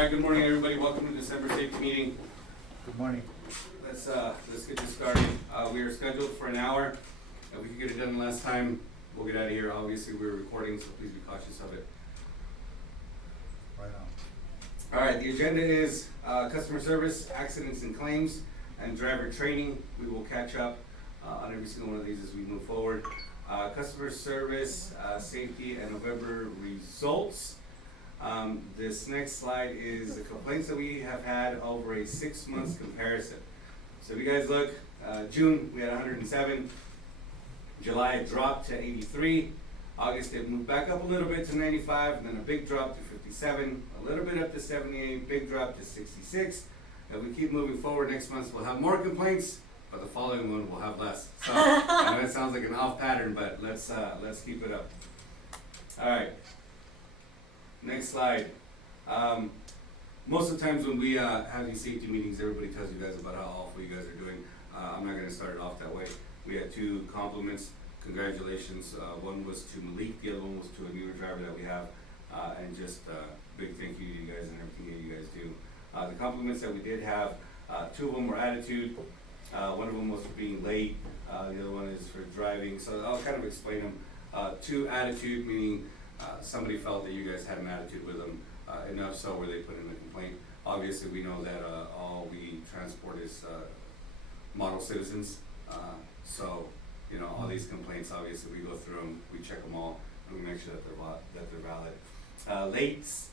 Alright, good morning everybody, welcome to December safety meeting. Good morning. Let's get this started. We are scheduled for an hour. If we could get it done last time, we'll get out of here. Obviously, we're recording, so please be cautious of it. Right on. Alright, the agenda is customer service, accidents and claims, and driver training. We will catch up on every single one of these as we move forward. Customer service, safety, and November results. This next slide is the complaints that we have had over a 6 months comparison. So if you guys look, June we had 107, July it dropped to 83, August it moved back up a little bit to 95, and then a big drop to 57, a little bit up to 78, big drop to 66. If we keep moving forward, next month we'll have more complaints, but the following one will have less. So I know it sounds like an off pattern, but let's keep it up. All right. Next slide. Most of the times when we have these safety meetings, everybody tells you guys about how awful you guys are doing. I'm not going to start it off that way. We had 2 compliments. Congratulations. One was to Malik, the other one was to a newer driver that we have. And just big thank you to you guys and everything that you guys do. The compliments that we did have, 2 of them were attitude. One of them was for being late. The other one is for driving. So I'll kind of explain them. 2, attitude, meaning somebody felt that you guys had an attitude with them, enough so where they put in a complaint. Obviously, we know that all we transport is model citizens. So, you know, all these complaints, obviously, we go through them, we check them all, and we make sure that they're valid. Lates,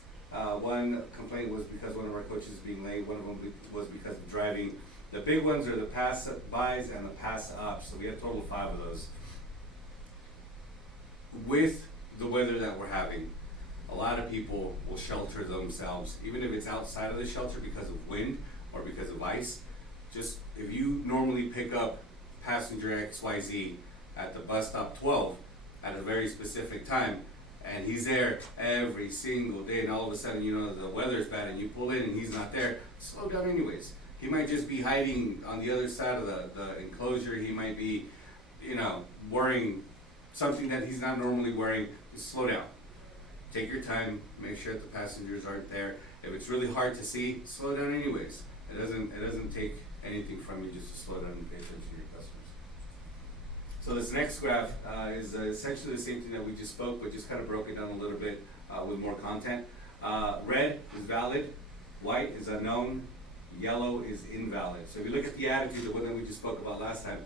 one complaint was because one of our coaches being late. One of them was because of driving. The big ones are the pass-bys and the pass-ups. So we have a total of 5 of those. With the weather that we're having, a lot of people will shelter themselves, even if it's outside of the shelter because of wind or because of ice. Just if you normally pick up passenger XYZ at the bus stop 12 at a very specific time, and he's there every single day, and all of a sudden, you know, the weather's bad and you pull in and he's not there, slow down anyways. He might just be hiding on the other side of the enclosure. He might be, you know, wearing something that he's not normally wearing. Just slow down. Take your time, make sure that the passengers aren't there. If it's really hard to see, slow down anyways. It doesn't take anything from you just to slow down and pay attention to your customers. So this next graph is essentially the same thing that we just spoke, but just kind of broke it down a little bit with more content. Red is valid, white is unknown, yellow is invalid. So if you look at the attitude, the one that we just spoke about last time,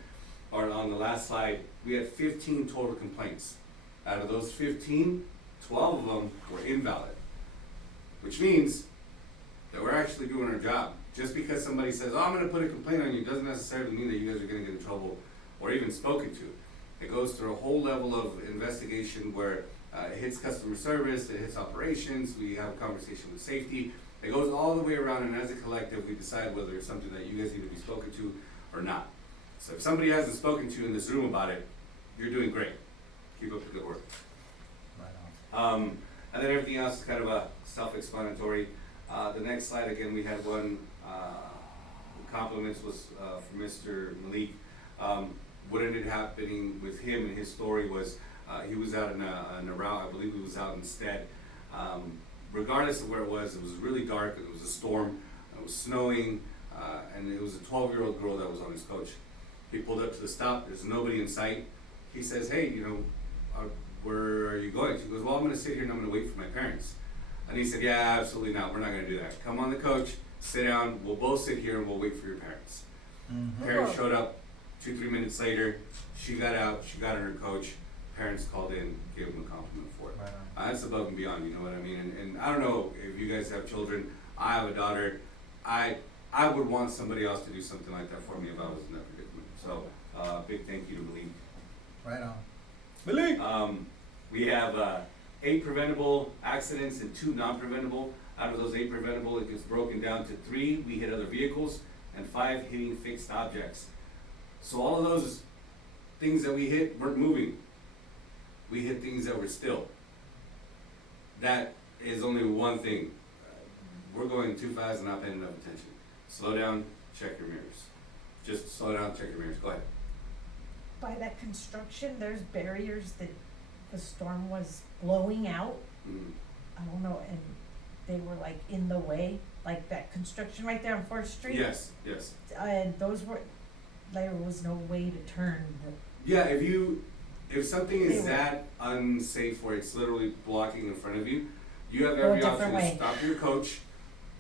or on the last slide, we had 15 total complaints. Out of those 15, 12 of them were invalid, which means that we're actually doing our job. Just because somebody says, oh, I'm going to put a complaint on you, doesn't necessarily mean that you guys are going to get in trouble or even spoken to. It goes through a whole level of investigation where it hits customer service, it hits operations, we have a conversation with safety. It goes all the way around, and as a collective, we decide whether it's something that you guys need to be spoken to or not. So if somebody hasn't spoken to you in this room about it, you're doing great. Keep up the good work. Right on. And then everything else is kind of a self-explanatory. The next slide, again, we had one, compliments was for Mr. Malik. What ended up happening with him and his story was he was out in a route, I believe he was out instead. Regardless of where it was really dark, it was a storm, it was snowing, and it was a 12-year-old girl that was on his coach. He pulled up to the stop, there's nobody in sight. He says, hey, you know, where are you going? She goes, well, I'm going to sit here and I'm going to wait for my parents. And he said, yeah, absolutely not. We're not going to do that. Come on the coach, sit down. We'll both sit here and we'll wait for your parents. Mm-hmm. Parents showed up 2-3 minutes later. She got out. She got in her coach. Parents called in, gave them a compliment for it. Right on. That's above and beyond, you know what I mean? And I don't know if you guys have children. I have a daughter. I would want somebody else to do something like that for me if I was in that predicament. So big thank you to Malik. Right on. Malik! We have 8 preventable accidents and 2 non-preventable. Out of those 8 preventable, it gets broken down to 3 we hit other vehicles and 5 hitting fixed objects. So all of those things that we hit weren't moving. We hit things that were still. That is only one thing. We're going too fast and not paying enough attention. Slow down, check your mirrors. Just slow down, check your mirrors. Go ahead. By that construction, there's barriers that the storm was blowing out. Mm-hmm. I don't know, and they were like in the way, like that construction right there on Fourth Street. Yes, And those were, there was no way to turn yeah, if something They is were- that unsafe where it's literally blocking in front of you, you have Go a every different option to way. stop your coach,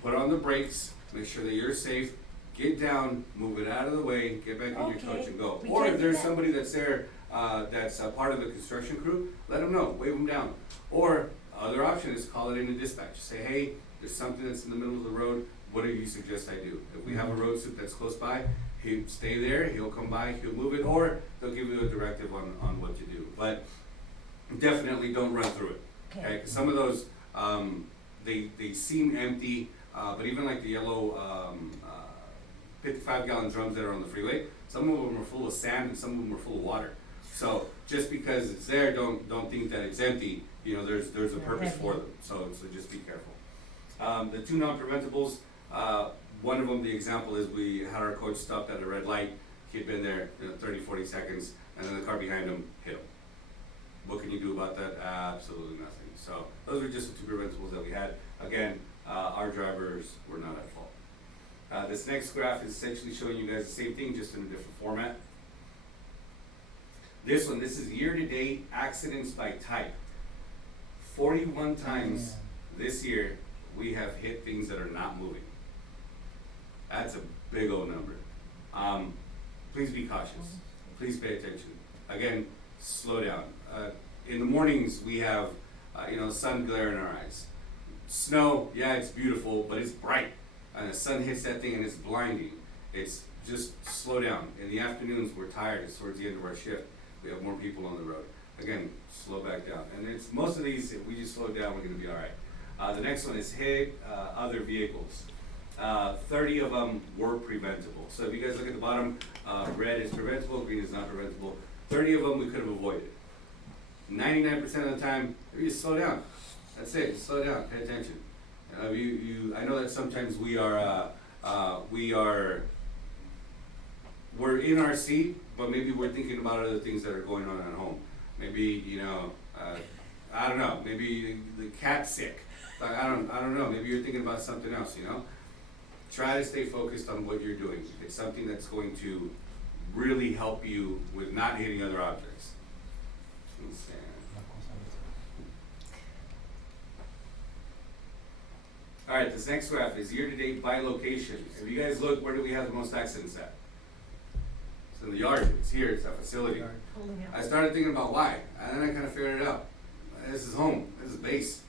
put on the brakes, make sure that you're safe, get down, move it out of the way, get back in your Okay, coach and go. we Or can if do there's that. somebody that's there, that's a part of the construction crew, let them know, wave them down. Or, other option is call it into dispatch, say, hey, there's something that's in the middle of the road, what do you suggest I do? If we have a road suit that's close by, he'll stay there, he'll come by, he'll move it, or they'll give you a directive on what to do. But definitely don't run through it, okay? Okay. 'Cause some of those, they seem empty, but even like the yellow, 55-gallon drums that are on the freeway, some of them are full of sand and some of them are full of water. So just because it's there, don't think that it's empty, you know, there's a They're purpose for heavy. them, so just be careful. The two non-preventables, one of them, the example is we had our coach stopped at a red light, he'd been there, 30, 40 seconds, and then the car behind him hit him. What can you do about that? Absolutely nothing. So those were just the two preventables that we had. Again, our drivers were not at fault. This next graph is essentially showing you guys the same thing, just in a different format. This one, this is year-to-date accidents by type. 41 times this year, we have hit things that are not moving. That's a big old number. Please be cautious. Please pay attention. Again, slow down. In the mornings, we have, sun glare in our eyes. Snow, yeah, it's beautiful, but it's bright. And the sun hits that thing and it's blinding. It's just slow down. In the afternoons, we're tired. It's towards the end of our shift. We have more people on the road. Again, slow back down. And it's most of these, if we just slow down, we're gonna be all right. The next one is hit other vehicles. 30 of them were preventable. So if you guys look at the bottom, red is preventable, green is not preventable. 30 of them we could have avoided. 99% of the time, you just slow down. That's it, just slow down, pay attention. I know that sometimes we're in our seat, but maybe we're thinking about other things that are going on at home. Maybe, I don't know, maybe the cat's sick. I don't know, maybe you're thinking about something else, Try to stay focused on what you're doing. It's something that's going to really help you with not hitting other objects. Alright, this next graph is year-to-date by location. If you guys look, where do we have the most accidents at? It's in the yard, it's here, it's that facility. pulling out. I started thinking about why, and then I kind of figured it out. This is home, this is base.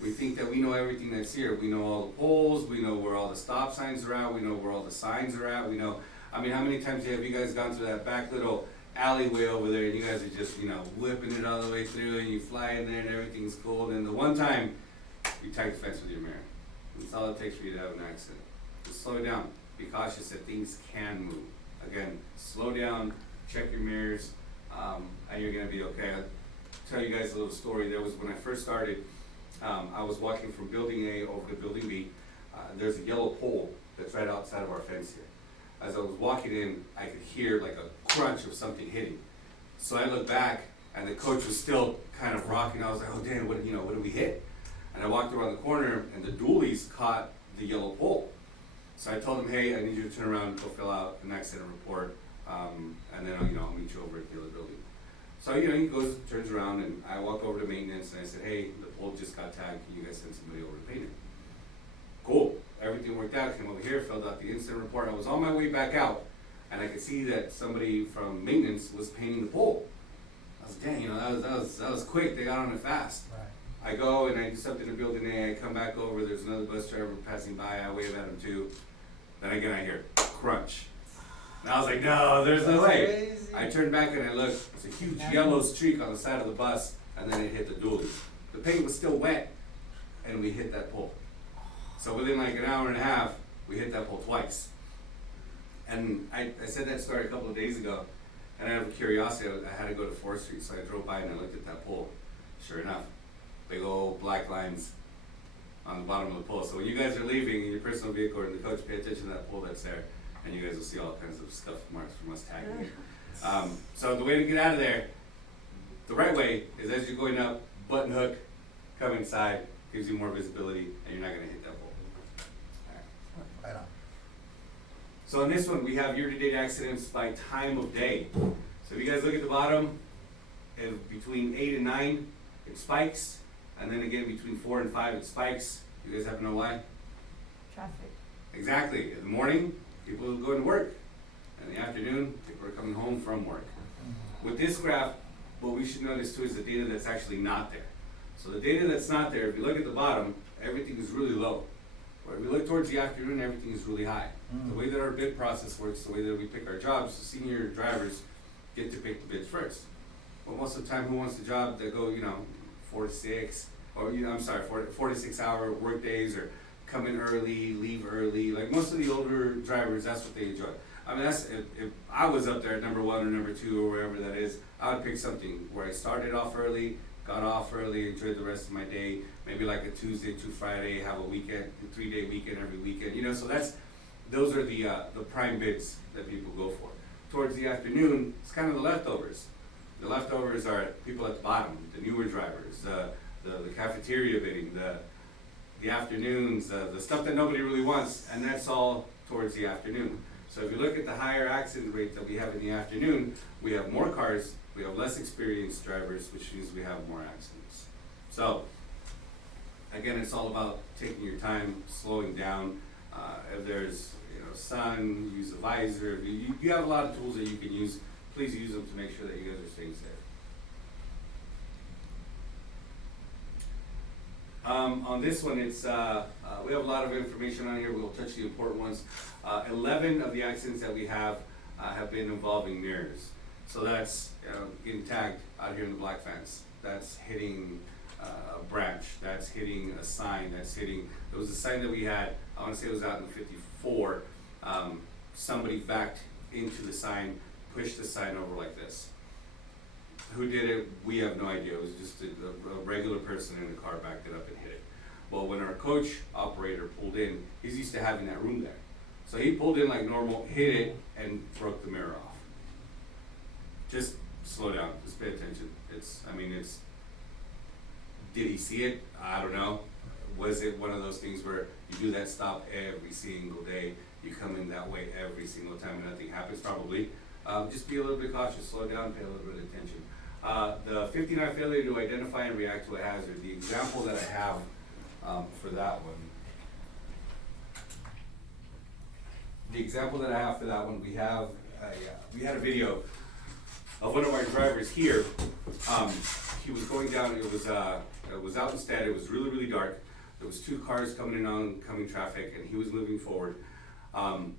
We think that we know everything that's here. We know all the poles, we know where all the stop signs are at, we know where all the signs are at, we know, how many times have you guys gone through that back little alleyway over there and you guys are just, whipping it all the way through and you fly in there and everything's cool, and the one time, you tag the fence with your mirror. That's all it takes for you to have an accident. Just slow down, be cautious that things can move. Again, slow down, check your mirrors, and you're gonna be okay. I'll tell you guys a little story. There was, when I first started, I was walking from building A over to building B. There's a yellow pole that's right outside of our fence here. As I was walking in, I could hear like a crunch of something hitting. So I looked back and the coach was still kind of rocking. I was like, oh damn, what did we hit? And I walked around the corner and the dualies caught the yellow pole. So I told him, hey, I need you to turn around, go fill out an accident report, and then I'll meet you over at the other building. So, he goes, turns around, and I walk over to maintenance, and I said, hey, the pole just got tagged, can you guys send somebody over to paint it? Cool, everything worked out, came over here, filled out the incident report. I was on my way back out, and I could see that somebody from maintenance was painting the pole. I was, dang, that was quick, they got on it fast. Right. I go and I do something in building A, I come back over, there's another bus driver passing by, I wave at him too. Then again I hear crunch. And I was like, no, there's no way. Crazy. I turned back and I looked, it's a huge yellow streak on the side of the bus, and then it hit the dualies. The paint was still wet, and we hit that pole. So within like an hour and a half, we hit that pole twice. And I said that story a couple of days ago, and out of curiosity, I had to go to 4th Street, so I drove by and I looked at that pole. Sure enough, big old black lines on the bottom of the pole. So when you guys are leaving in your personal vehicle or in the coach, pay attention to that pole that's there, and you guys will see all kinds of scuff marks from us tagging it. So the way to get out of there, the right way, is as you're going up, button hook, come inside, gives you more visibility, and you're not gonna hit that pole. Right on. So on this one, we have year-to-date accidents by time of day. So if you guys look at the bottom, between 8 and 9, it spikes, and then again between 4 and 5, it spikes. You guys happen to know why? Traffic. Exactly. In the morning, people are going to work. In the afternoon, people are coming home from work. With this graph, what we should notice too is the data that's actually not there. So the data that's not there, if you look at the bottom, everything is really low. But if we look towards the afternoon, everything is really high. The way that our bid process works, the way that we pick our jobs, the senior drivers get to pick the bids first. But most of the time, who wants a job that go, 4 to 6, or 4 to 6 hour work days, or come in early, leave early. Like most of the older drivers, that's what they enjoy. I mean, if I was up there at number 1 or number 2 or wherever that is, I would pick something where I started off early, got off early, enjoyed the rest of my day, maybe like a Tuesday to Friday, have a weekend, a 3-day weekend every weekend, so those are the prime bids that people go for. Towards the afternoon, it's kind of the leftovers. The leftovers are people at the bottom, the newer drivers, the cafeteria bidding, the afternoons, the stuff that nobody really wants, and that's all towards the afternoon. So if you look at the higher accident rate that we have in the afternoon, we have more cars, we have less experienced drivers, which means we have more accidents. So, again, it's all about taking your time, slowing down. If there's sun, use a visor. You have a lot of tools that you can use. Please use them to make sure that you guys are staying safe. On this one, it's we have a lot of information on here. We'll touch the important ones. 11 of the accidents that we have been involving mirrors. So that's getting tagged out here in the black fence. That's hitting a branch. That's hitting a sign. There was a sign that we had, I want to say it was out in 54. Somebody backed into the sign, pushed the sign over like this. Who did it? We have no idea. It was just a regular person in the car backed it up and hit it. Well, when our coach operator pulled in, he's used to having that room there. So he pulled in like normal, hit it, and broke the mirror off. Just slow down. Just pay attention. Did he see it? I don't know. Was it one of those things where you do that stop every single day? You come in that way every single time and nothing happens? Probably. Just be a little bit cautious. Slow down. Pay a little bit of attention. The 59 failure to identify and react to a hazard. The example that I have for that one. We had a video of one of our drivers here. He was going down. It was out instead. It was really, really dark. There was 2 cars coming in oncoming traffic, and he was moving forward.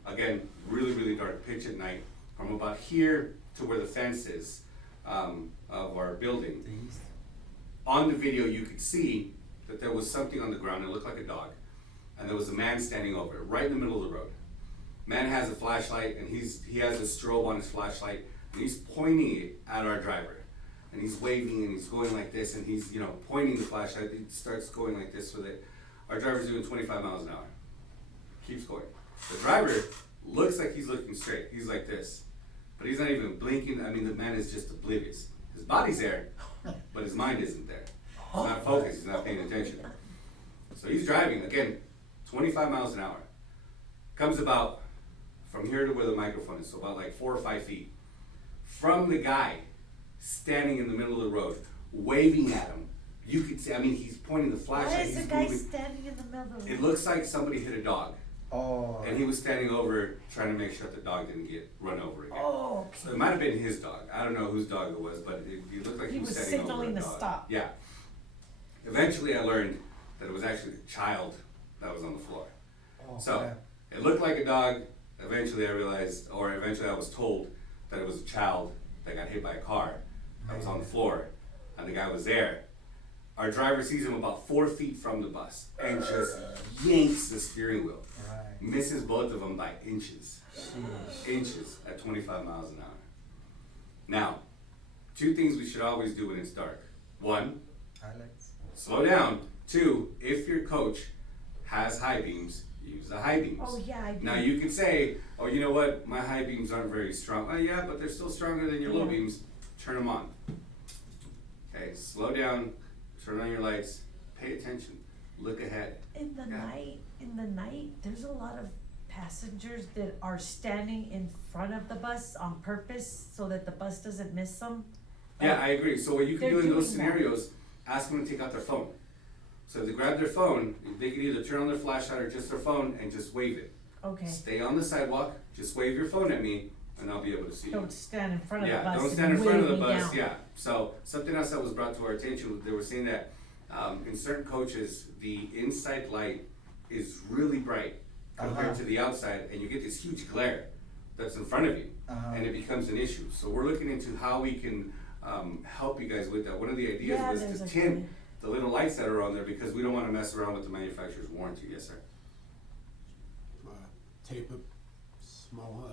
Again, really, really dark, pitch at night. From about here to where the fence is of our building. On the video, you could see that there was something on the ground. It looked like a dog, and there was a man standing over it, right in the middle of the road. Man has a flashlight, and he has a strobe on his flashlight, and he's pointing it at our driver. And he's waving and he's going like this, and he's pointing the flashlight. He starts going like this with it. Our driver's doing 25 miles an hour. Keeps going. The driver looks like he's looking straight. He's like this. But he's not even blinking. I mean, the man is just oblivious. His body's there, but his mind isn't there. He's not focused. He's not paying attention. So he's driving, again, 25 miles an hour. Comes about from here to where the microphone is, so about like 4 or 5 feet. From the guy standing in the middle of the road, waving at him. You could see, he's pointing the flashlight. Why is the guy standing in the middle of the road? It looks like somebody hit a dog. Oh. And he was standing over trying to make sure that the dog didn't get run over again. Oh, okay. So it might have been his dog. I don't know whose dog it was, but it looked like he was standing over a signaling the dog. stop. Yeah. Eventually I learned that it was actually the child that was on the floor. Oh, So yeah. it looked like a dog. Eventually I was told that it was a child that got hit by a car that was on the floor, and the guy was there. Our driver sees him about 4 feet from the bus and just yanks the steering wheel. Right. Misses both of them by inches. Sheesh. Inches at 25 miles an hour. Now, 2 things we should always do when it's dark. 1, Highlights. slow down. 2, if your coach has high beams, use the high beams. Oh, yeah, I do. Now you could say, oh, you know what, my high beams aren't very strong. Oh yeah, but they're still stronger than your low Yeah. beams. Turn them on. Okay, slow down, turn on your lights, pay attention. look ahead. In the Yeah. night, there's a lot of passengers that are standing in front of the bus on purpose so that the bus doesn't miss them. Yeah, I agree. So what you can They're do in those doing that. scenarios, ask them to take out their phone. So if they grab their phone, they can either turn on their flashlight or just their phone and just wave it. Okay, Stay on the sidewalk, just wave your phone at me, and I'll be able to see you. don't stand in front of the Yeah, bus don't and stand in front of the wave me bus, down. yeah. So, something else that was brought to our attention, they were saying that, in certain coaches, the inside light is really bright compared Uh-huh. to the outside, and you get this huge glare that's in front of you, Uh-huh. and it becomes an issue. So we're looking into how we can, help you guys with that. One of the ideas Yeah, was there's to a tint good- the little lights that are on there, because we don't wanna mess around with the manufacturer's warranty, yes, sir. Tape a small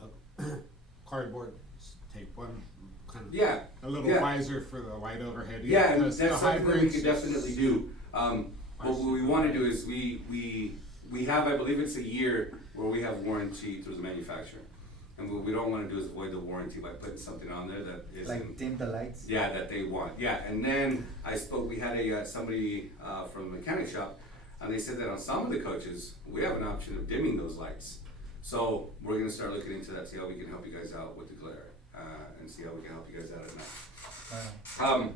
cardboard, tape one kind of. Yeah, A little yeah. visor for the light overhead. Yeah, and because that's the something that we hybrids- could definitely do. What we wanna do is we have, I believe it's a year where we have warranty through the manufacturer. And what we don't wanna do is avoid the warranty by putting something on there that isn't. Like dim the lights? Yeah, that they want, yeah, and then we had somebody, from the mechanic shop, and they said that on some of the coaches, we have an option of dimming those lights. So, we're gonna start looking into that, see how we can help you guys out with the glare, and see how we can help you guys out at night. Right.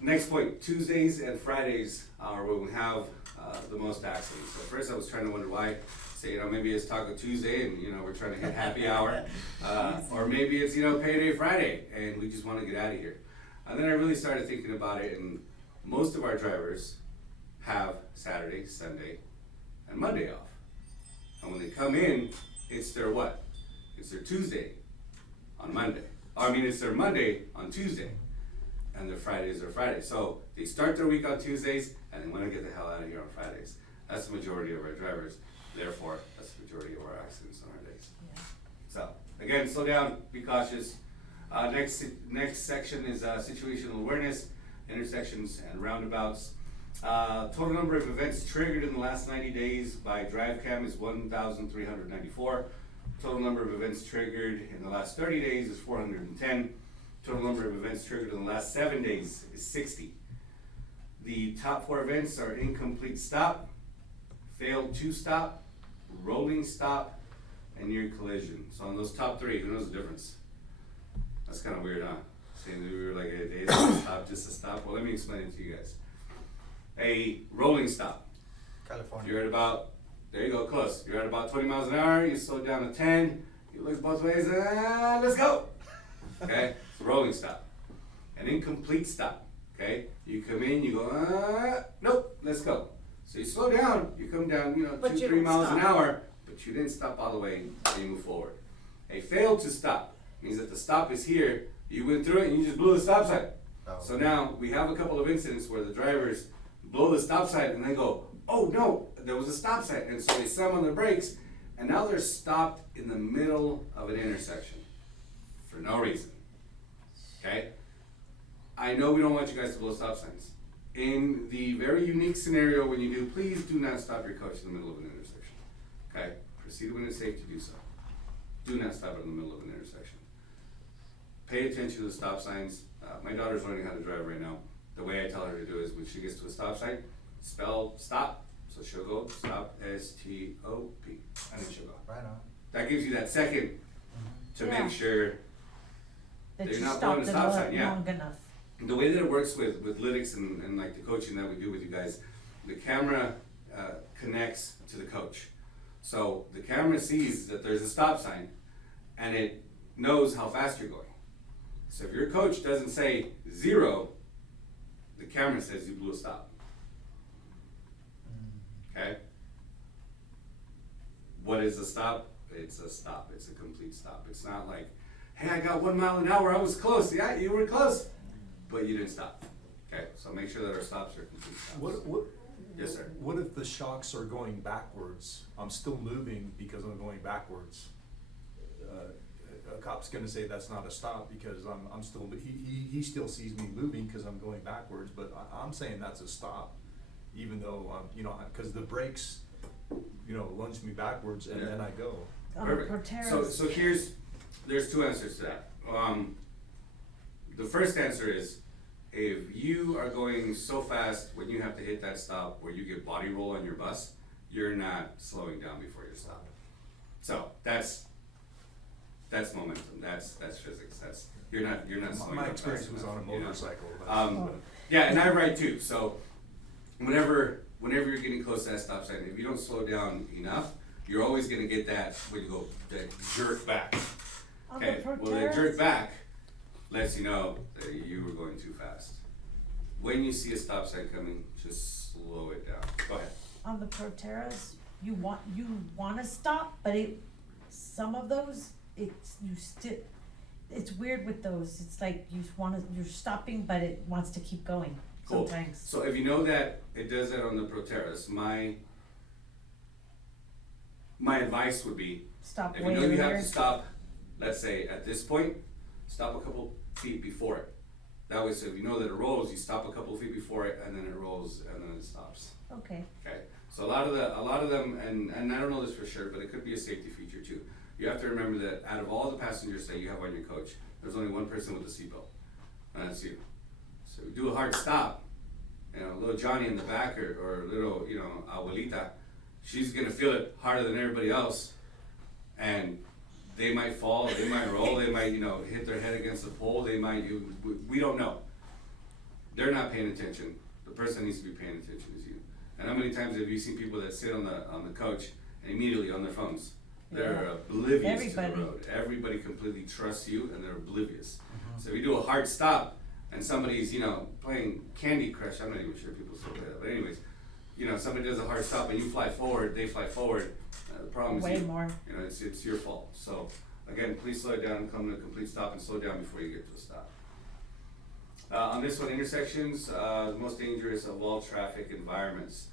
Next point, Tuesdays and Fridays are when we have, the most accidents. So first I was trying to wonder why, say, maybe it's Taco Tuesday and, we're trying to hit happy hour. Or maybe it's, payday Friday and we just wanna get out of here. And then I really started thinking about it, and most of our drivers have Saturday, Sunday, and Monday off. And when they come in, it's their what? It's their Tuesday on Monday. It's their Monday on Tuesday. And their Fridays are Friday. So they start their week on Tuesdays and they wanna get the hell out of here on Fridays. That's the majority of our drivers. Therefore, that's the majority of our accidents on our days. Yeah. So, again, slow down, be cautious. Next section is situational awareness, intersections and roundabouts. Total number of events triggered in the last 90 days by DriveCam is 1,394. Total number of events triggered in the last 30 days is 410. Total number of events triggered in the last 7 days is 60. The top 4 events are incomplete stop, failed to stop, rolling stop, and near collision. So on those top 3, who knows the difference? That's kind of weird, huh? Saying that we were like, hey, it's a stop, just a stop. Well, let me explain it to you guys. A rolling stop. California. You're at about, there you go, close. You're at about 20 miles an hour, you slow down to 10, you look both ways, let's go. Okay, it's a rolling stop. An incomplete stop, okay? You come in, you go, nope, let's go. So you slow down, you come down, But 2, you 3 don't miles an stop. hour, but you didn't stop all the way, and you move forward. A fail to stop means that the stop is here, you went through it and you just blew the stop sign. Oh. So now, we have a couple of incidents where the drivers blow the stop sign and then go, oh no, there was a stop sign, and so they slam on their brakes, and now they're stopped in the middle of an intersection for no reason. Okay? I know we don't want you guys to blow stop signs. In the very unique scenario when you do, please do not stop your coach in the middle of an intersection. Okay? Proceed when it's safe to do so. Do not stop in the middle of an intersection. Pay attention to the stop signs. My daughter's learning how to drive right now. The way I tell her to do is when she gets to a stop sign, spell stop. So she'll go stop, S-T-O-P, and then she'll go. Right on. That gives you that second to Yeah. make sure. That They're you not blowing stopped the it stop sign, yeah. long enough. The way that it works with lytics and like the coaching that we do with you guys, the camera connects to the coach. So the camera sees that there's a stop sign and it knows how fast you're going. So if your coach doesn't say 0, the camera says you blew a stop. Okay? What is a stop? It's a stop. It's a complete stop. It's not like, hey, I got 1 mile an hour, I was close. Yeah, you were close, but you didn't stop. Okay, so make sure that our stops are complete stops. What? Yes, sir. What if the shocks are going backwards? I'm still moving because I'm going backwards. A cop's gonna say that's not a stop because I'm still, he still sees me moving because I'm going backwards, but I'm saying that's a stop. Even though, cause the brakes, lunge me backwards and then I go. Perfect. Proteras. So there's 2 answers to that. The first answer is, if you are going so fast when you have to hit that stop where you get body roll on your bus, you're not slowing down before your stop. So that's momentum, that's physics, you're not slowing My down experience fast was enough, on a you know? motorcycle. Yeah, and I ride too, so whenever you're getting close to that stop sign, if you don't slow down enough, you're always gonna get that, when you go, that jerk back. On the Okay, well, that Proteras, jerk back lets you know that you were going too fast. When you see a stop sign coming, just slow it down. Go ahead. on the Proteras, you wanna stop, but some of those, it's weird with those, it's like you're stopping, but it wants to keep going Cool. sometimes. So if you know that it does that on the Proteras, my advice would be, Stop if way you know you have earlier. to stop, let's say at this point, stop a couple feet before it. That way, so if you know that it rolls, you stop a couple feet before it, and then it rolls, and then it stops. Okay, Okay, so a lot of them, and I don't know this for sure, but it could be a safety feature too. You have to remember that out of all the passengers that you have on your coach, there's only one person with a seatbelt, and that's you. So we do a hard stop, you know, little Johnny in the back or little, you know, abuelita, she's gonna feel it harder than everybody else, and they might fall, they might roll, they might, you know, hit their head against the pole, they might, we don't know. They're not paying attention. The person that needs to be paying attention is you. And how many times have you seen people that sit on the coach and immediately on their phones? They're Yeah. oblivious to the Everybody. road. Everybody completely trusts you and they're oblivious. So if you do a hard stop and somebody's, you know, playing Candy Crush, I'm not even sure people still play that, but anyways, you know, somebody does a hard stop and you fly forward, they fly forward, the problem is way you. more. You know, it's your fault. So again, please slow it down, come to a complete stop and slow down before you get to a stop. On this one, intersections, the most dangerous of all traffic environments.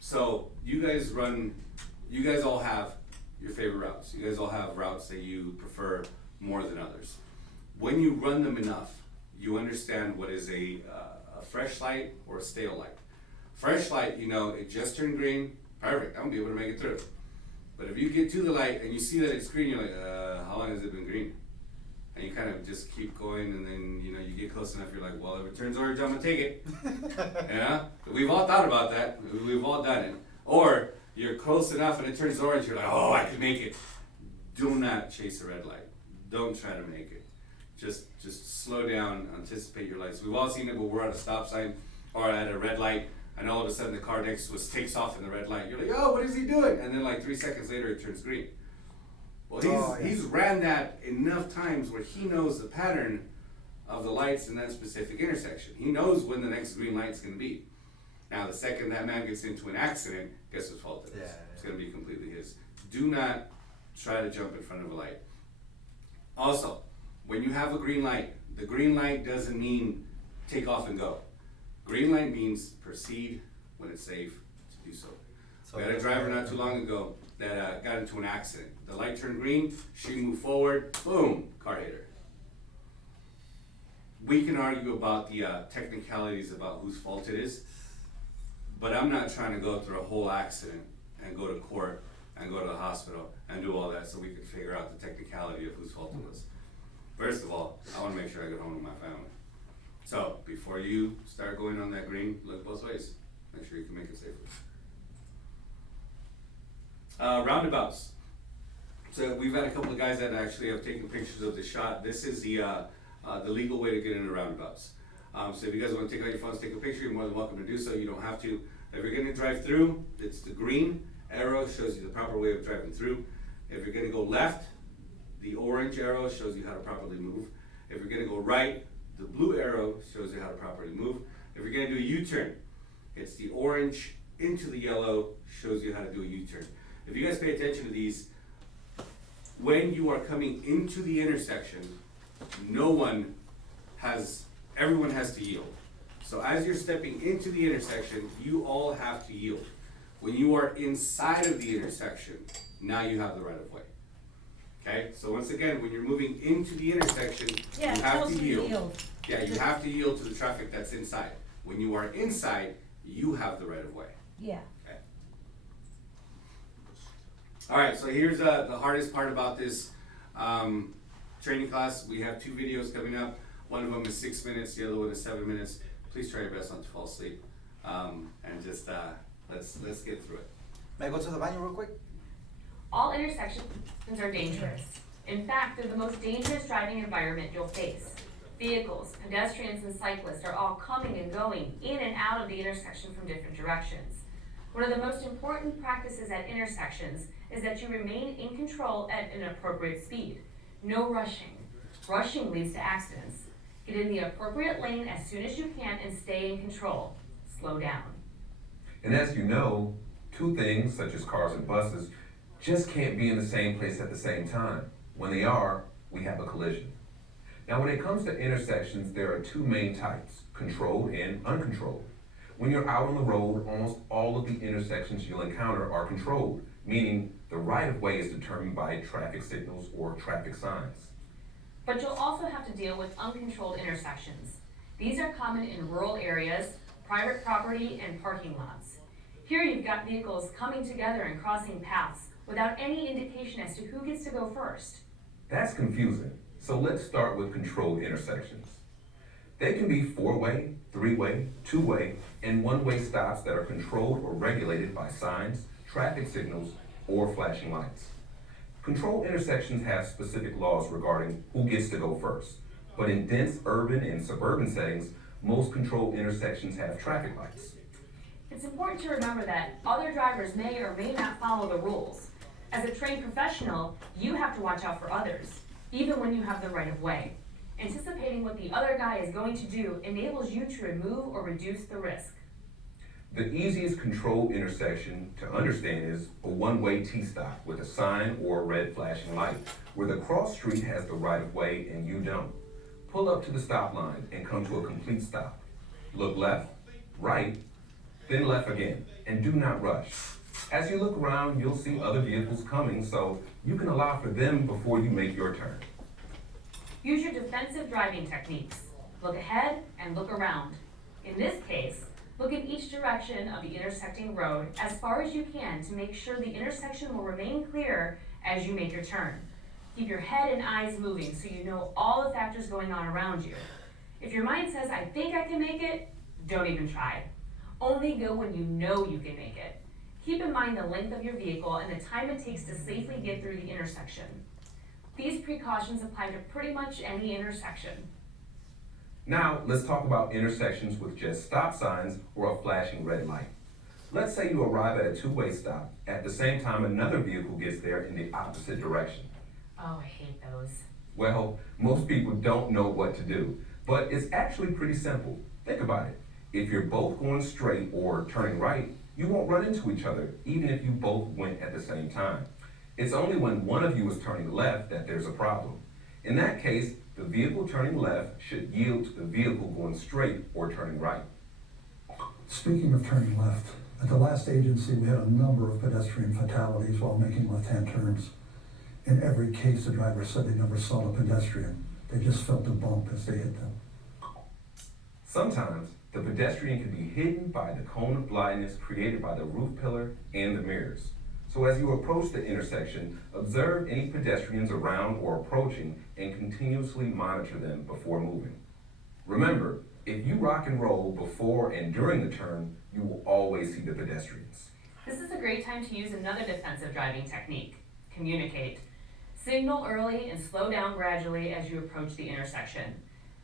So you guys all have your favorite routes. You guys all have routes that you prefer more than others. When you run them enough, you understand what is a fresh light or a stale light. Fresh light, you know, it just turned green, perfect, I'm gonna be able to make it through. But if you get to the light and you see that it's green, you're like, how long has it been green? And you kind of just keep going, and then, you know, you get close enough, you're like, well, if it turns orange, I'm gonna take it. Yeah, we've all thought about that, we've all done it. Or you're close enough and it turns orange, you're like, oh, I can make it. Do not chase a red light. Don't try to make it. Just slow down, anticipate your lights. We've all seen it when we're at a stop sign or at a red light, and all of a sudden the car next to us takes off in the red light. You're like, oh, what is he doing? And then like 3 seconds later it turns green. Well, he's ran that enough times where he knows the pattern of the lights in that specific intersection. He knows when the next green light's gonna be. Now, the second that man gets into an accident, guess whose fault it is? Yeah. It's gonna be completely his. Do not try to jump in front of a light. Also, when you have a green light, the green light doesn't mean take off and go. Green light means proceed when it's safe to do so. We had a driver not too long ago that got into an accident. The light turned green, she moved forward, boom, car hit her. We can argue about the technicalities about whose fault it is, but I'm not trying to go through a whole accident and go to court and go to the hospital and do all that so we can figure out the technicality of whose fault it was. First of all, I wanna make sure I get home to my family. So, before you start going on that green, look both ways. Make sure you can make it safely. Roundabouts. So we've had a couple of guys that actually have taken pictures of the shot. This is the legal way to get into roundabouts. So if you guys wanna take out your phones, take a picture, you're more than welcome to do so. You don't have to. If you're gonna drive through, it's the green arrow shows you the proper way of driving through. If you're gonna go left, the orange arrow shows you how to properly move. If you're gonna go right, the blue arrow shows you how to properly move. If you're gonna do a U-turn, it's the orange into the yellow, shows you how to do a U-turn. If you guys pay attention to these, when you are coming into the intersection, everyone has to yield. So as you're stepping into the intersection, you all have to yield. When you are inside of the intersection, now you have the right of way. Okay, so once again, when you're moving into the intersection, Yeah, you it have tells to you to yield. yield. Yeah, you have to yield to the traffic that's inside. When you are inside, you have the right of way. Yeah, Okay. All right, so here's the hardest part about this training class. We have 2 videos coming up. one of them is 6 minutes, the other one is 7 minutes. Please try your best not to fall asleep. And just, let's get through it. May I go to the bathroom real quick? All intersections are dangerous. In fact, they're the most dangerous driving environment you'll face. Vehicles, pedestrians, and cyclists are all coming and going in and out of the intersection from different directions. One of the most important practices at intersections is that you remain in control at an appropriate speed. No rushing. Rushing leads to accidents. Get in the appropriate lane as soon as you can and stay in control. Slow down. And as you know, two things, such as cars and buses, just can't be in the same place at the same time. When they are, we have a collision. Now, when it comes to intersections, there are two main types, controlled and uncontrolled. When you're out on the road, almost all of the intersections you'll encounter are controlled, meaning the right-of-way is determined by traffic signals or traffic signs. But you'll also have to deal with uncontrolled intersections. These are common in rural areas, private property, and parking lots. Here you've got vehicles coming together and crossing paths without any indication as to who gets to go first. That's confusing, so let's start with controlled intersections. They can be four-way, three-way, two-way, and one-way stops that are controlled or regulated by signs, traffic signals, or flashing lights. Controlled intersections have specific laws regarding who gets to go first, but in dense urban and suburban settings, most controlled intersections have traffic lights. It's important to remember that other drivers may or may not follow the rules. As a trained professional, you have to watch out for others, even when you have the right of way. Anticipating what the other guy is going to do enables you to remove or reduce the risk. The easiest controlled intersection to understand is a one-way T-stop with a sign or a red flashing light, where the cross street has the right of way and you don't. Pull up to the stop line and come to a complete stop. Look left, right, then left again, and do not rush. As you look around, you'll see other vehicles coming, so you can allow for them before you make your turn. Use your defensive driving techniques. Look ahead and look around. In this case, look in each direction of the intersecting road as far as you can to make sure the intersection will remain clear as you make your turn. Keep your head and eyes moving so you know all the factors going on around you. If your mind says, I think I can make it, don't even try. Only go when you know you can make it. Keep in mind the length of your vehicle and the time it takes to safely get through the intersection. These precautions apply to pretty much any intersection. Now, let's talk about intersections with just stop signs or a flashing red light. Let's say you arrive at a two-way stop. At the same time, another vehicle gets there in the opposite direction. Oh, I hate those. Well, most people don't know what to do, but it's actually pretty simple. Think about it. If you're both going straight or turning right, you won't run into each other, even if you both went at the same time. It's only when one of you is turning left that there's a problem. In that case, the vehicle turning left should yield to the vehicle going straight or turning right. Speaking of turning left, at the last agency we had a number of pedestrian fatalities while making left-hand turns. In every case, the driver said they never saw the pedestrian. They just felt the bump as they hit them. Sometimes, the pedestrian can be hidden by the cone of blindness created by the roof pillar and the mirrors. So as you approach the intersection, observe any pedestrians around or approaching and continuously monitor them before moving. Remember, if you rock and roll before and during the turn, you will always see the pedestrians. This is a great time to use another defensive driving technique. Communicate. Signal early and slow down gradually as you approach the intersection.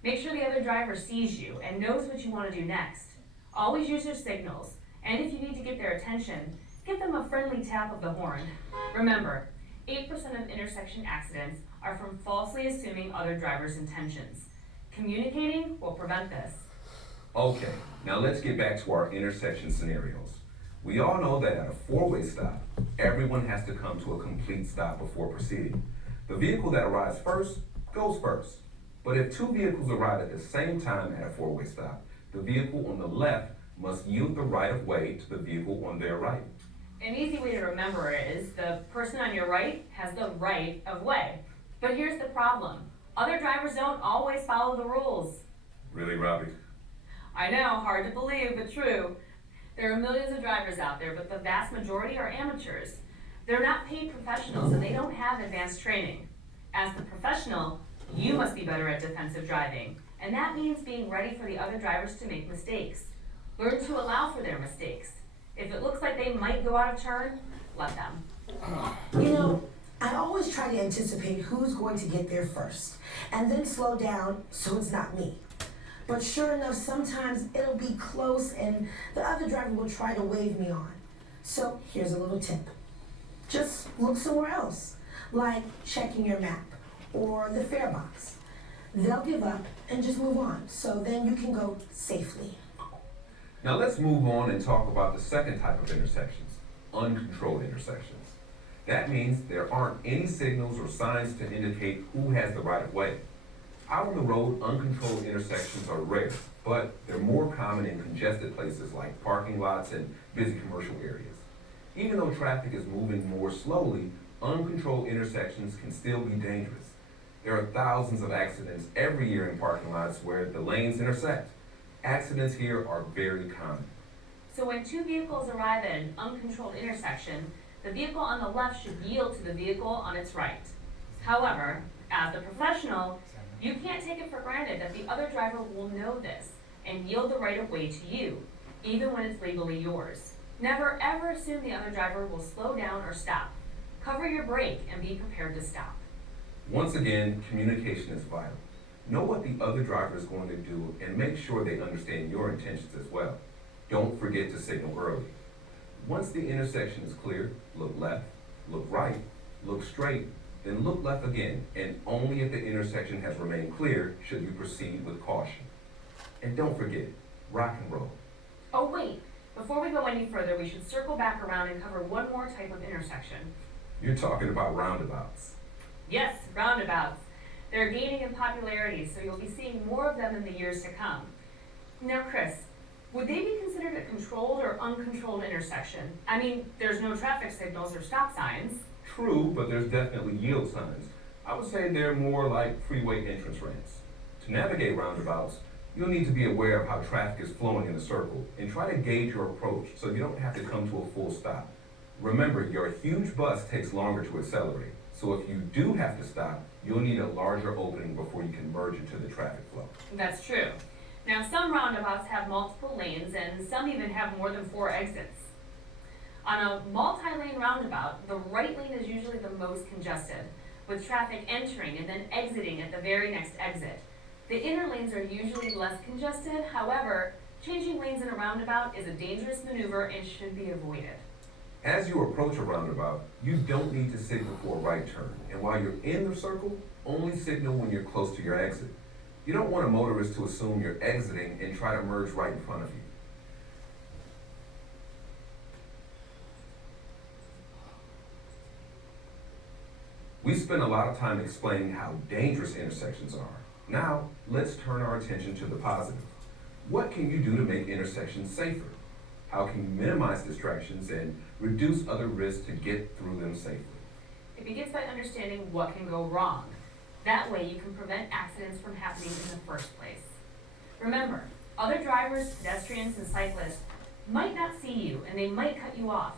Make sure the other driver sees you and knows what you want to do next. Always use your signals, and if you need to get their attention, give them a friendly tap of the horn. Remember, 8% of intersection accidents are from falsely assuming other drivers' intentions. Communicating will prevent this. Okay, now let's get back to our intersection scenarios. We all know that at a four-way stop, everyone has to come to a complete stop before proceeding. The vehicle that arrives first goes first. But if two vehicles arrive at the same time at a four-way stop, the vehicle on the left must yield the right of way to the vehicle on their right. An easy way to remember it is the person on your right has the right of way. But here's the problem. Other drivers don't always follow the rules. Really, Robbie? I know, hard to believe, but true. There are millions of drivers out there, but the vast majority are amateurs. They're not paid professionals and they don't have advanced training. As the professional, you must be better at defensive driving. And that means being ready for the other drivers to make mistakes. Learn to allow for their mistakes. If it looks like they might go out of turn, let them. You know, I always try to anticipate who's going to get there first, and then slow down so it's not me. But sure enough, sometimes it'll be close and the other driver will try to wave me on. So here's a little tip. Just look somewhere else, like checking your map or the fare box. They'll give up and just move on, so then you can go safely. Now let's move on and talk about the second type of intersections, uncontrolled intersections. That means there aren't any signals or signs to indicate who has the right of way. Out on the road, uncontrolled intersections are rare, but they're more common in congested places like parking lots and busy commercial areas. Even though traffic is moving more slowly, uncontrolled intersections can still be dangerous. There are thousands of accidents every year in parking lots where the lanes intersect. Accidents here are very common. So when two vehicles arrive at an uncontrolled intersection, the vehicle on the left should yield to the vehicle on its right. However, as a professional, you can't take it for granted that the other driver will know this and yield the right of way to you, even when it's legally yours. Never ever assume the other driver will slow down or stop. Cover your brake and be prepared to stop. Once again, communication is vital. Know what the other driver is going to do and make sure they understand your intentions as well. Don't forget to signal early. Once the intersection is clear, look left, look right, look straight, then look left again, and only if the intersection has remained clear should you proceed with caution. And don't forget, rock and roll. Oh wait, before we go any further, we should circle back around and cover one more type of intersection. You're talking about roundabouts. Yes, roundabouts. They're gaining in popularity, so you'll be seeing more of them in the years to come. Now, Chris, would they be considered a controlled or uncontrolled intersection? I mean, there's no traffic signals or stop signs. True, but there's definitely yield signs. I would say they're more like freeway entrance ramps. To navigate roundabouts, you'll need to be aware of how traffic is flowing in a circle and try to gauge your approach so you don't have to come to a full stop. Remember, your huge bus takes longer to accelerate, so if you do have to stop, you'll need a larger opening before you can merge into the traffic flow. That's true. Now, some roundabouts have multiple lanes and some even have more than 4 exits. On a multi-lane roundabout, the right lane is usually the most congested, with traffic entering and then exiting at the very next exit. The inner lanes are usually less congested. However, changing lanes in a roundabout is a dangerous maneuver and should be avoided. As you approach a roundabout, you don't need to signal for a right turn, and while you're in the circle, only signal when you're close to your exit. You don't want a motorist to assume you're exiting and try to merge right in front of you. We spend a lot of time explaining how dangerous intersections are. Now, let's turn our attention to the positive. What can you do to make intersections safer? How can you minimize distractions and reduce other risks to get through them safely? It begins by understanding what can go wrong. That way you can prevent accidents from happening in the first place. Remember, other drivers, pedestrians, and cyclists might not see you and they might cut you off.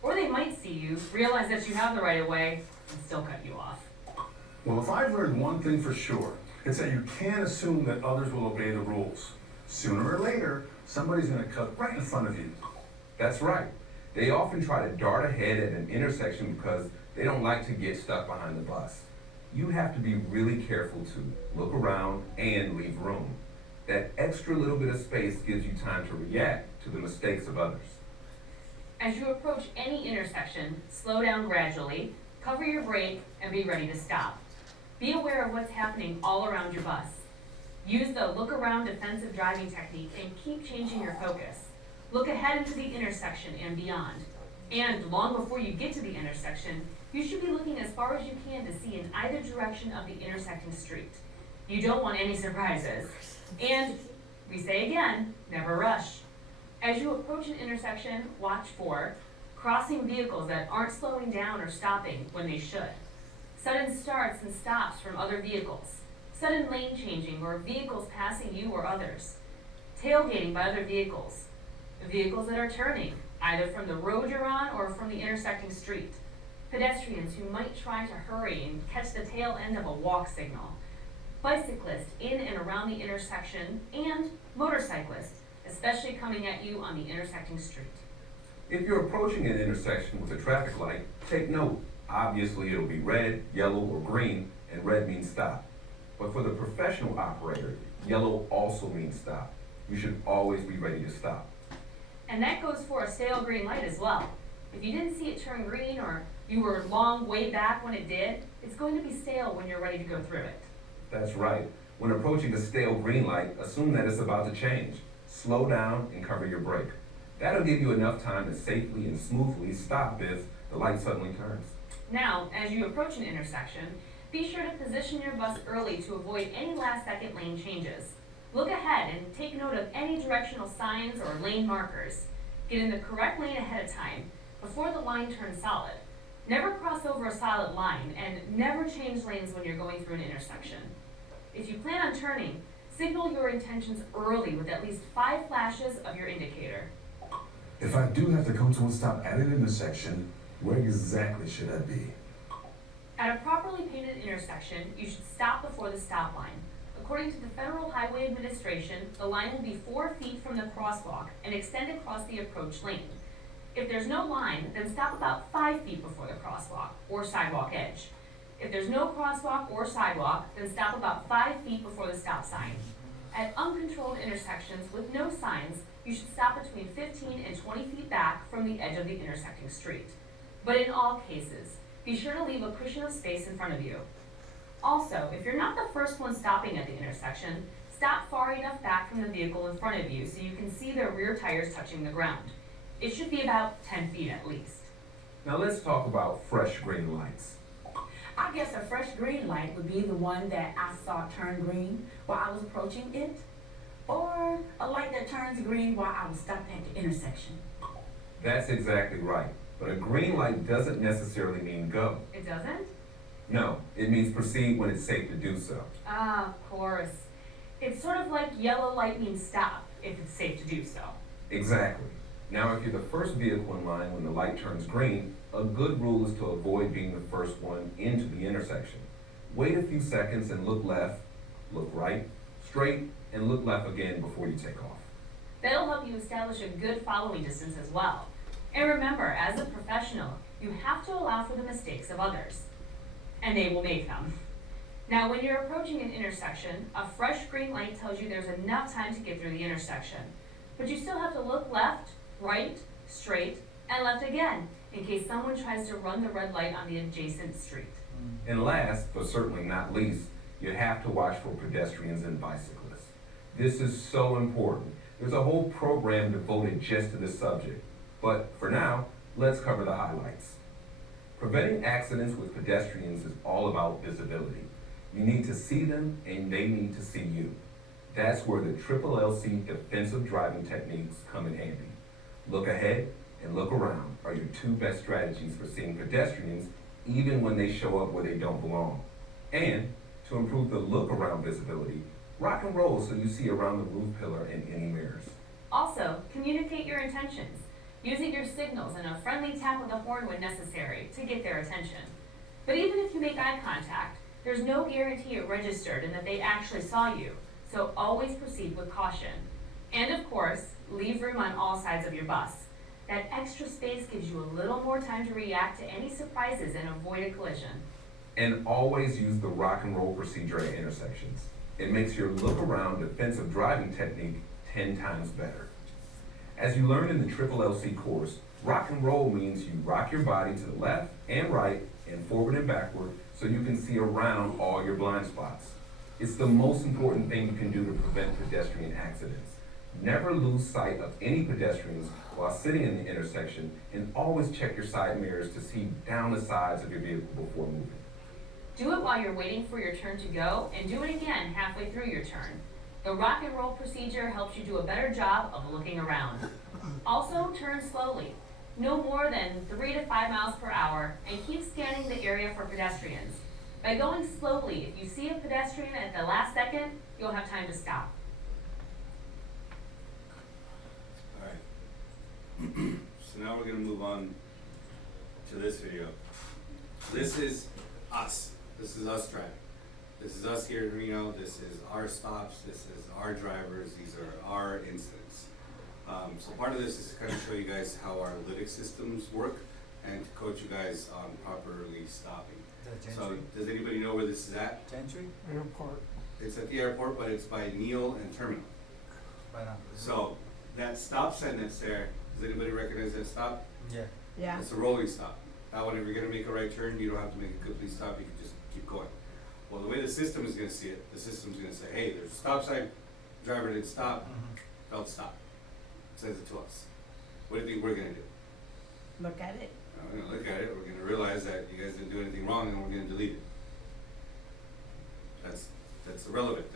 Or they might see you, realize that you have the right of way, and still cut you off. Well, if I've learned one thing for sure, it's that you can't assume that others will obey the rules. Sooner or later, somebody's gonna cut right in front of you. That's right. They often try to dart ahead at an intersection because they don't like to get stuck behind the bus. You have to be really careful to look around and leave room. That extra little bit of space gives you time to react to the mistakes of others. As you approach any intersection, slow down gradually, cover your brake, and be ready to stop. Be aware of what's happening all around your bus. Use the look around defensive driving technique and keep changing your focus. Look ahead into the intersection and beyond. And long before you get to the intersection, you should be looking as far as you can to see in either direction of the intersecting street. You don't want any surprises. And we say again, never rush. As you approach an intersection, watch for crossing vehicles that aren't slowing down or stopping when they should. Sudden starts and stops from other vehicles. Sudden lane changing or vehicles passing you or others. Tailgating by other vehicles. Vehicles that are turning, either from the road you're on or from the intersecting street. Pedestrians who might try to hurry and catch the tail end of a walk signal. bicyclists in and around the intersection, and motorcyclists, especially coming at you on the intersecting street. If you're approaching an intersection with a traffic light, take note. Obviously, it'll be red, yellow, or green, and red means stop. But for the professional operator, yellow also means stop. You should always be ready to stop. And that goes for a stale green light as well. If you didn't see it turn green or you were long way back when it did, it's going to be stale when you're ready to go through it. That's right. When approaching a stale green light, assume that it's about to change. Slow down and cover your brake. That'll give you enough time to safely and smoothly stop if the light suddenly turns. Now, as you approach an intersection, be sure to position your bus early to avoid any last-second lane changes. Look ahead and take note of any directional signs or lane markers. Get in the correct lane ahead of time before the line turns solid. Never cross over a solid line and never change lanes when you're going through an intersection. If you plan on turning, signal your intentions early with at least 5 flashes of your indicator. If I do have to come to a stop at an intersection, where exactly should I be? At a properly painted intersection, you should stop before the stop line. According to the Federal Highway Administration, the line will be 4 feet from the crosswalk and extend across the approach lane. If there's no line, then stop about 5 feet before the crosswalk or sidewalk edge. If there's no crosswalk or sidewalk, then stop about 5 feet before the stop sign. At uncontrolled intersections with no signs, you should stop between 15 and 20 feet back from the edge of the intersecting street. But in all cases, be sure to leave a cushion of space in front of you. Also, if you're not the first one stopping at the intersection, stop far enough back from the vehicle in front of you so you can see their rear tires touching the ground. It should be about 10 feet at least. Now let's talk about fresh green lights. I guess a fresh green light would be the one that I saw turn green while I was approaching it, or a light that turns green while I was stopped at the intersection. That's exactly right. But a green light doesn't necessarily mean go. It doesn't? No, it means proceed when it's safe to do so. Ah, of course. It's sort of like yellow light means stop, if it's safe to do so. Exactly. Now, if you're the first vehicle in line when the light turns green, a good rule is to avoid being the first one into the intersection. Wait a few seconds and look left, look right, straight, and look left again before you take off. That'll help you establish a good following distance as well. And remember, as a professional, you have to allow for the mistakes of others. And they will make them. Now, when you're approaching an intersection, a fresh green light tells you there's enough time to get through the intersection. But you still have to look left, right, straight, and left again, in case someone tries to run the red light on the adjacent street. And last, but certainly not least, you have to watch for pedestrians and bicyclists. This is so important. There's a whole program devoted just to this subject. But for now, let's cover the highlights. Preventing accidents with pedestrians is all about visibility. You need to see them and they need to see you. That's where the LLC defensive driving techniques come in handy. Look ahead and look around are your 2 best strategies for seeing pedestrians even when they show up where they don't belong. And to improve the look around visibility, rock and roll so you see around the roof pillar and any mirrors. Also, communicate your intentions, using your signals and a friendly tap of the horn when necessary to get their attention. But even if you make eye contact, there's no guarantee it registered and that they actually saw you, so always proceed with caution. And of course, leave room on all sides of your bus. That extra space gives you a little more time to react to any surprises and avoid a collision. And always use the rock and roll procedure at intersections. It makes your look around defensive driving technique 10 times better. As you learned in the LLC course, rock and roll means you rock your body to the left and right and forward and backward so you can see around all your blind spots. It's the most important thing you can do to prevent pedestrian accidents. Never lose sight of any pedestrians while sitting in the intersection, and always check your side mirrors to see down the sides of your vehicle before moving. Do it while you're waiting for your turn to go, and do it again halfway through your turn. The rock and roll procedure helps you do a better job of looking around. Also, turn slowly, no more than 3 to 5 miles per hour, and keep scanning the area for pedestrians. By going slowly, if you see a pedestrian at the last second, you'll have time to stop. Alright. So now we're gonna move on to this video. This is us. This is us driving. This is us here in Reno, this is our stops, this is our drivers, these are our incidents. So part of this is to kind of show you guys how our analytics systems work and to coach you guys on properly stopping. The So, Gentry. does anybody know where this is at? Gentry? It's at the airport, but it's by Neil and Terminal. Right on. So, that stop sign that's there, does anybody recognize that stop? Yeah. Yeah. It's a rolling stop. That one, if you're gonna make a right turn, you don't have to make a complete stop, you can just keep going. Well, the way the system is gonna see it, the system's gonna say, hey, there's a stop sign, driver didn't stop, don't stop. Says it to us. What do you think we're gonna do? Look at it. We're gonna look at it, we're gonna realize that you guys didn't do anything wrong, and we're gonna delete it. That's irrelevant,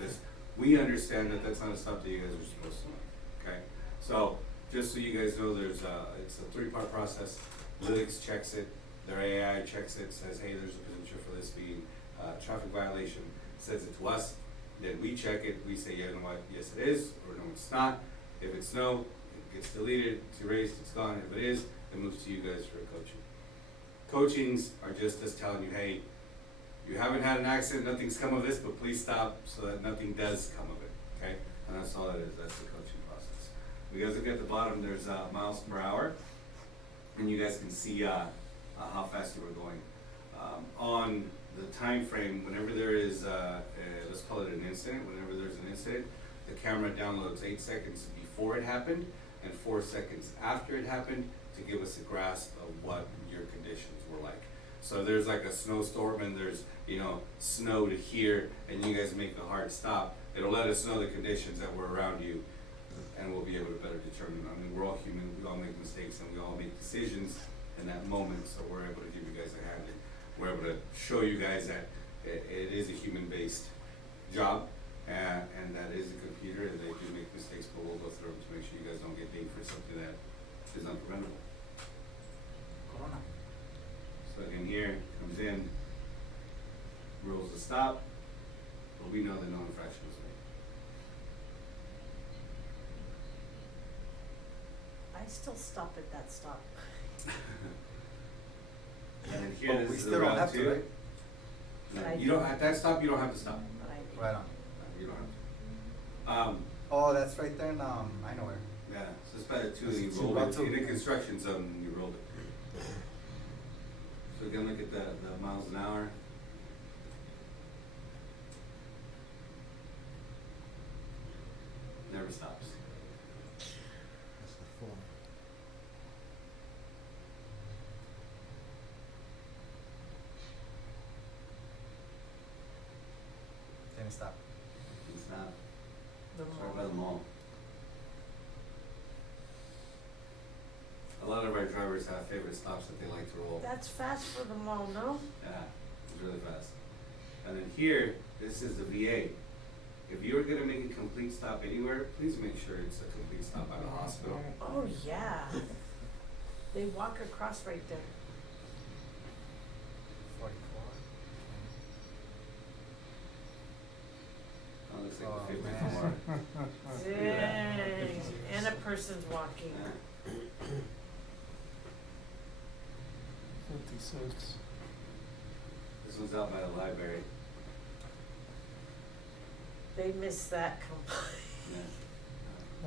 we understand that that's not a stop that you guys are supposed to make, okay? So, just so you guys know, it's a three-part process. Lytics checks it, their AI checks it, says, hey, there's a potential for this being traffic violation, sends it to us, then we check it, we say, yeah, you know what, yes it is, or no it's not. If it's no, it gets deleted, it's erased, it's gone. If it is, it moves to you guys for coaching. Coachings are just us telling you, hey, you haven't had an accident, nothing's come of this, but please stop so that nothing does come of it, okay? And that's all that is, that's the coaching process. You guys look at the bottom, there's miles per hour, and you guys can see how fast you were going. On the time frame, whenever there is, let's call it an incident, whenever there's an incident, the camera downloads 8 seconds before it happened and 4 seconds after it happened to give us a grasp of what your conditions were like. So there's like a snowstorm and there's, snow to here, and you guys make a hard stop, it'll let us know the conditions that were around you, and we'll be able to better determine. I mean, we're all human, we all make mistakes, and we all make decisions in that moment, so we're able to give you guys a hand. And we're able to show you guys that it is a human-based job, and that is a computer, and they do make mistakes, but we'll go through them to make sure you guys don't get dinged for something that is unpreventable. Corona. So again, here, comes in, rules to stop, but we know that no infraction was made. I still stop at that stop. And then here, Oh, this we is still the don't route have to, two. right? But I You don't, at that stop, you don't have to stop. But I Right on. You don't have to. Oh, that's right there. I know where. Yeah, so it's better too, This you is rolled route it, two. in the construction zone, you rolled it. So again, look at the miles an hour. Never stops. That's the 4. Didn't stop. It's not, the it's right by the mall. mall. A lot of our drivers have favorite stops that they like to roll. That's fast for the mall, no? Yeah, it's really fast. And then here, this is the VA. If you were gonna make a complete stop anywhere, please make sure it's a complete stop by the hospital. Oh, yeah. They walk across right there. 44. Oh, looks like Oh, the 50 man. more. Dang, and a person's walking. Yeah. 56. This one's out by the library. They missed that completely. Yeah.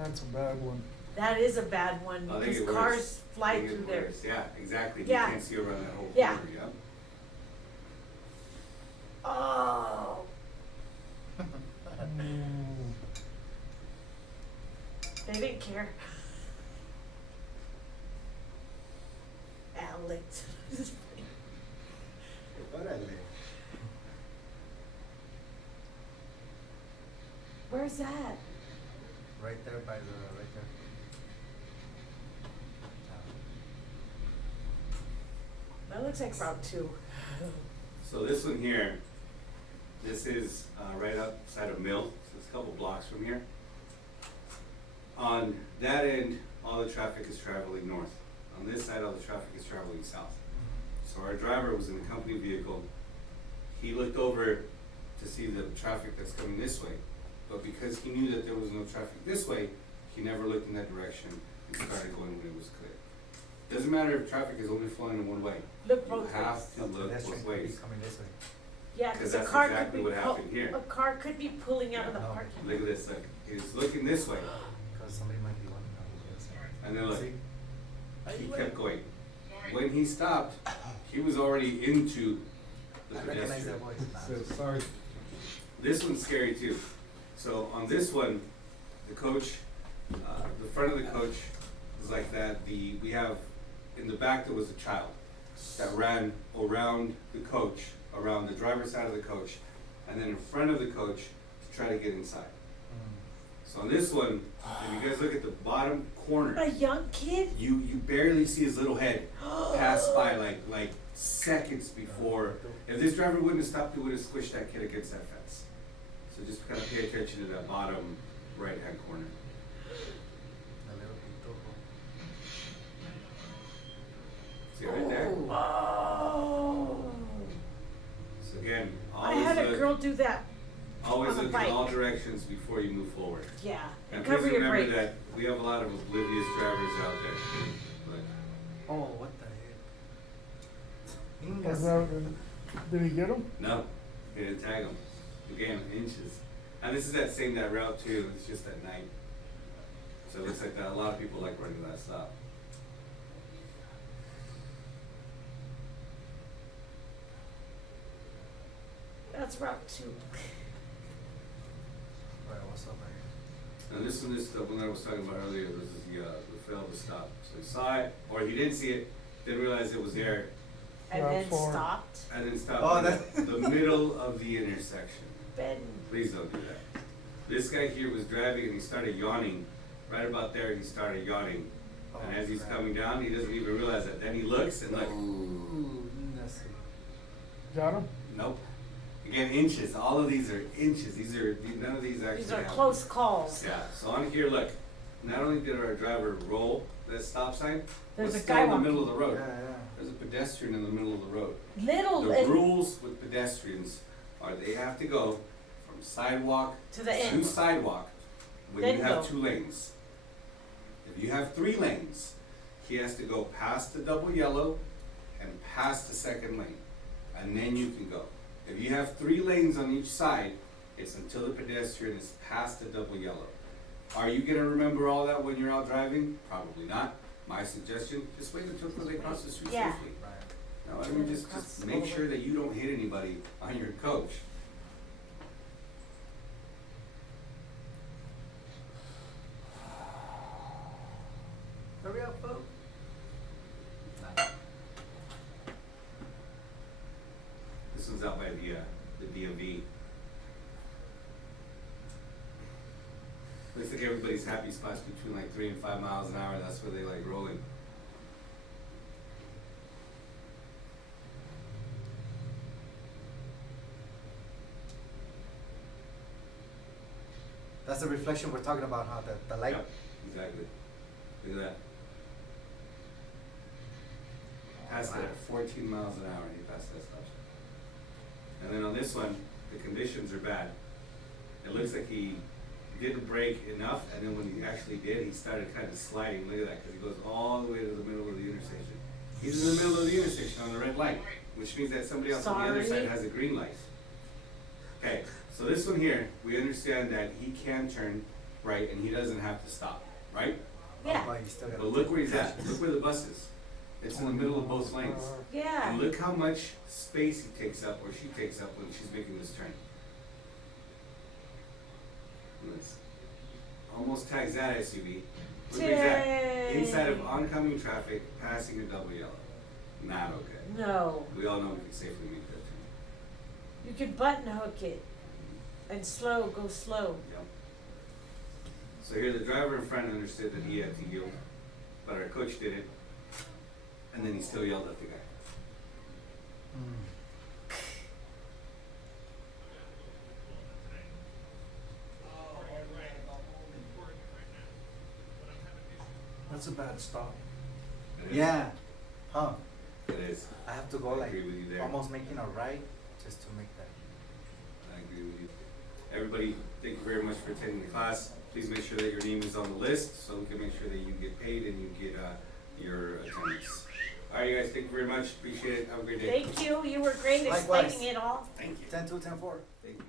That's a bad one. That is a bad one Oh, they because get worse. cars fly They get through there. worse. Yeah, exactly. Yeah. You can't see around that whole Yeah. corner, yeah? Oh, Mm. they didn't care. Alex. Órale. Where's that? Right there by the, right there. That looks like Route 2. So this one here, this is right outside of Mill, so it's a couple blocks from here. On that end, all the traffic is traveling north. On this side, all the traffic is traveling south. So our driver was in a company vehicle. He looked over to see the traffic that's coming this way, but because he knew that there was no traffic this way, he never looked in that direction and started going when it was clear. Doesn't matter if traffic is only flowing in one way. Look You both have ways. to look Pedestrian both could be ways. coming this way. Yeah, Because cause a that's car could exactly be, what happened here. a car could be pulling out of the Yeah. parking. Look at this, look, he's looking this way, Because somebody might be wondering how he's gonna say. and then look, See? he kept going. When he stopped, he was already into the I recognize pedestrian. that voice. So, sorry. This one's scary too. So on this one, the coach, the front of the coach is like that. We have, in the back there was a child that ran around the coach, around the driver's side of the coach, and then in front of the coach to try to get inside. So on this one, if you guys look at the bottom corner, A young kid? you barely see his little head pass by like seconds before. If this driver wouldn't have stopped, he would have squished that kid against that fence. So just kind of pay attention to that bottom right-hand corner. A little pitojo. See right there? Oh. So again, I always had a look, girl do that. always on a look in all bike. directions before you move forward. Yeah, And and please cover your remember brake. that we have a lot of oblivious drivers out there. But Oh, what the heck? Ingas. Did he get him? no, he didn't tag them. Again, inches. And this is that route too, it's just at night. So it looks like that a lot of people like running that stop. That's Route 2. Right, what's up, right? And this one is the one I was talking about earlier, this is the fail to stop. So he saw it, or he didn't see it, didn't realize it was there, And Route then 4. stopped. and then stopped Oh, in that- the middle of the intersection. Ben, Please don't do that. This guy here was driving and he started yawning. Right about there, he started yawning. And as he's coming down, he doesn't even realize it. Then he looks and like, Ooh, ingas. Got him? nope. Again, inches. All of these are inches. None of these actually these are happen. close calls. Yeah, so on here, look, not only did our driver roll that stop sign, There's but a still guy in the walking. middle of the Yeah, road. yeah. There's a pedestrian in the middle of the road. Little, The and rules with pedestrians are they have to go from sidewalk to the to end. sidewalk when Then you have go. 2 lanes. If you have 3 lanes, he has to go past the double yellow and past the second lane, and then you can go. If you have 3 lanes on each side, it's until the pedestrian is past the double yellow. Are you gonna remember all that when you're out driving? Probably not. My suggestion, just wait until they cross the street Yeah. safely. Right. No, I mean, Yeah, just cross make over. sure that you don't hit anybody on your coach. Hurry up, folks. This one's out by the DMV. Looks like everybody's happy spots between like 3 and 5 miles an hour, that's where they like rolling. That's the reflection we're talking about, huh? The light. Yep, exactly. Look at that. Passed it at 14 miles an hour, he passed that stop sign. And then on this one, the conditions are bad. It looks like he didn't brake enough, and then when he actually did, he started kind of sliding. Look at that, because he goes all the way to the middle of the intersection. He's in the middle of the intersection on the red light, which means that somebody else on the other Sorry. side has a green light. Okay, so this one here, we understand that he can turn right and he doesn't have to stop, right? Yeah, But you still gotta. But look where he's at, look where the bus is. It's in the middle of both lanes. yeah. And look how much space he takes up, or she takes up when she's making this turn. This almost tags that SUV. Look where he's at. Dang. Inside of oncoming traffic, passing a double yellow. Not okay. No, We all know we can safely make that turn. you can button hook it and go slow. Yep. So here the driver in front understood that he had to yield, but our coach didn't. And then he still yelled at the guy. Mm. That's a bad stop. It is. Yeah. Huh. It is. I have to go I like agree with you there. almost making a right just to make that. I agree with you. Everybody, thank you very much for attending the class. Please make sure that your name is on the list so we can make sure that you get paid and you get your attendance. All right, you guys, thank you very much. Appreciate it. Have a great day. Thank you, you were great Likewise. explaining it all. Thank you. 10-2, 10-4. Thank you.